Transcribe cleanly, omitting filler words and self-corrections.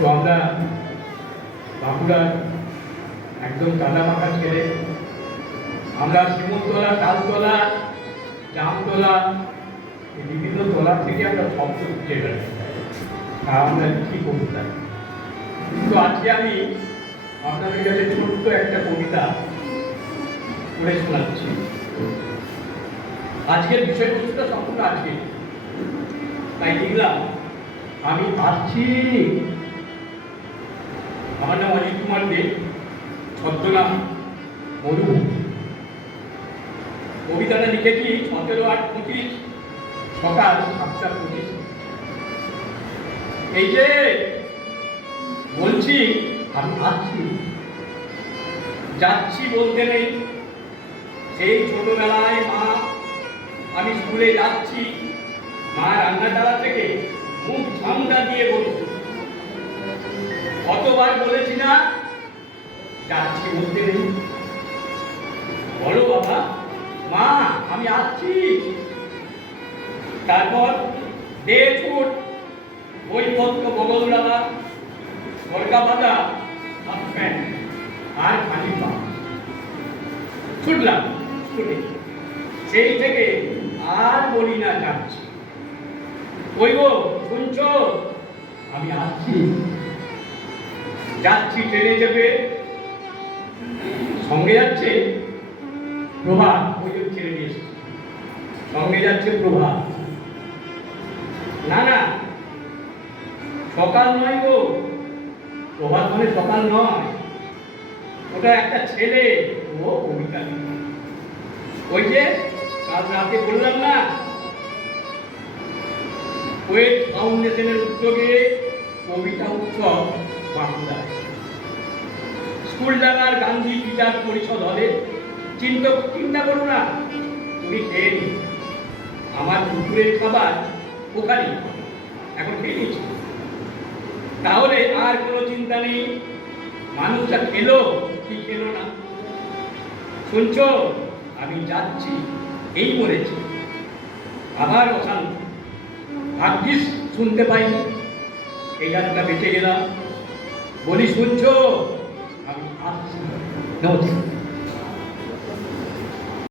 তো আমরা বাঁকুড়ার একদম কাদামাখা ছেড়ে আমরা শিমুলতলা, তালতলা, জামতলা এই বিভিন্ন তলা থেকে আমরা শব্দ খুঁজে বেড়াই আর আমরা লিখি কবিতা। তো আজকে আমি আপনাদের কাছে ছোট্ট একটা কবিতা পড়ে শোনাচ্ছি। আজকের বিষয়বস্তুটা সম্পূর্ণ আজকে, তাই লিখলাম আমি আসছি। আমার নাম অজিত কুমার দে, ছদ্মনাম মরুভূমি। কবিতাটা লিখেছি 17/8/25 সকাল 7:25। এই যে বলছি আমি আসছি, যাচ্ছি বলতে নেই। সেই ছোটবেলায় মা আমি স্কুলে যাচ্ছি, মা রান্নাডালা থেকে মুখ ঝামটা দিয়ে বলতো। কতবার বলেছি না যাচ্ছি বলতে নেই, বলো বাবা মা আমি আসছি। তারপর দে ছুট, বইপত্র বগল ডালা, সরকা বাঁধা হাফ প্যান্ট আর খালি পা, ছুটলাম স্কুলে। সেই থেকে আর বলি না যাচ্ছি। ওই গো শুনছো আমি আসছি। যাচ্ছি ট্রেনে চেপে, সঙ্গে যাচ্ছে প্রভাত, ওই যে ছেড়ে দিয়েছে, সঙ্গে যাচ্ছে প্রভাত। না না সকাল নয় গো, প্রভাত মানে সকাল নয়, ওটা একটা ছেলে, ও কবিতা লিখে। ওই যে কাল রাতে বললাম না, ওয়েট ফাউন্ডেশনের উদ্যোগে কবিতা উৎসব বাঁকুড়া, স্কুলডাঙ্গার গান্ধী বিচার পরিষদ হলে। চিন্তা করো না, তুমি খেয়ে নি, আমার দুপুরের খাবার ওখানে এখন খেয়ে নিচ্ছি। তাহলে আর কোনো চিন্তা নেই, মানুষটা খেলো কি খেলো না। শুনছো আমি যাচ্ছি, এই বলেছি। আবার অশান্ত, ভাগ্যিস শুনতে পাইনি, এই গানটা বেঁচে গেলাম। বলি শুনছো আমি আসছি। নমস্কার।